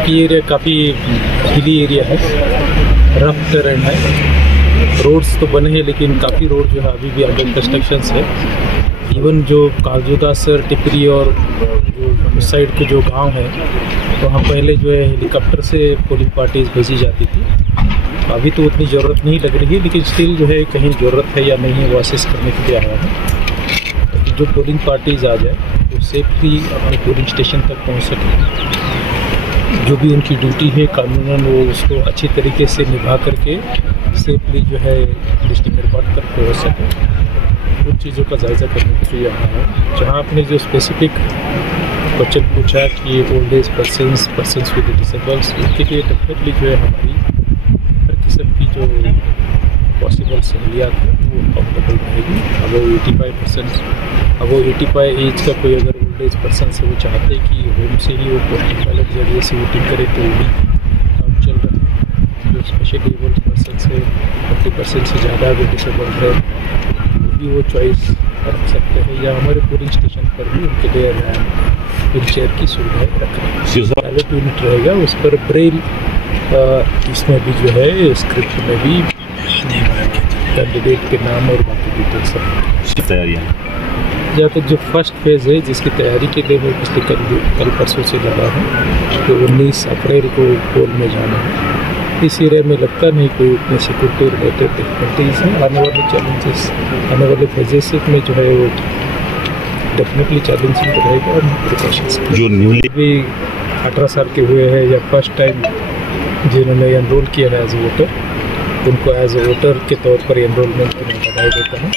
क्योंकि ये एरिया काफ़ी हिली एरिया है, रफ टेरेन है। रोड्स तो बने हैं लेकिन काफ़ी रोड जो है अभी भी अंडर कंस्ट्रक्शंस है। इवन जो काजूदासर, टिपरी और जो उस साइड के जो गांव है वहाँ पहले जो है हेलीकॉप्टर से पोलिंग पार्टीज भेजी जाती थी। अभी तो उतनी ज़रूरत नहीं लग रही है, लेकिन स्टिल जो है कहीं ज़रूरत है या नहीं है वो असेस करने के लिए आया है। जो पोलिंग पार्टीज आ जाए वो सेफली अपने पोलिंग स्टेशन तक पहुँच सके। जो भी उनकी ड्यूटी है कानूनन वो उसको अच्छी तरीके से निभा करके सेफली जो है डिस्ट्रिक्ट हेडक्वार्टर तक पहुँच सके। उन चीज़ों का जायज़ा करने के लिए आया है। जहाँ आपने जो स्पेसिफिक क्वेश्चन पूछा कि old age persons with disables, उनके लिए डेफिनेटली जो है हमारी हर किस्म की जो पॉसिबल सहूलियात है वो अवेलेबल रहेगी। अब वो 85% अब वो 85 एज का कोई अगर ओल्ड एज पर्सन से वो चाहते हैं कि होम से ही वो पोस्टल बैलेट जरिए से वोटिंग करे तो वो भी काम चल रहा है। जो स्पेशली एबल्ड पर्सन से 40% से ज़्यादा अगर डिसेबल्ड है वो चॉइस रख सकते हैं, या हमारे पोलिंग स्टेशन पर भी उनके लिए व्हील चेयर की सुविधाएँ रख रहे हैं। बैलेट यूनिट रहेगा, उस पर ब्रेल इसमें भी जो है स्क्रिप्ट में भी कैंडिडेट के नाम और बाकी डिटेल्स हैं। तैयारियाँ जहाँ तक जो फर्स्ट फेज़ है जिसकी तैयारी के लिए मैं पिछले कल परसों से लगा हूँ, तो 19 अप्रैल को पोल में जाना है। इस एरिया में लगता नहीं कोई उतनी सिक्योरिटी रिलेटेड डिफिकल्टीज़ हैं। आने वाले चैलेंजेस, आने वाले फेजेस में जो है वो डेफिनेटली चैलेंजिंग रहेगा। और प्रिकॉशंस जो न्यूली भी 18 साल के हुए हैं या फर्स्ट टाइम जिन्होंने एनरोल किया है एज ए वोटर, उनको एज ए वोटर के तौर पर एनरोलमेंट की मैं बधाई देता हूँ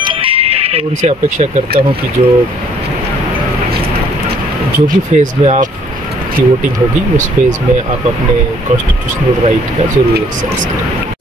और उनसे अपेक्षा करता हूँ कि जो भी फेज़ में आप की वोटिंग होगी उस फेज़ में आप अपने कॉन्स्टिट्यूशनल राइट का ज़रूर एक्सरसाइज करें।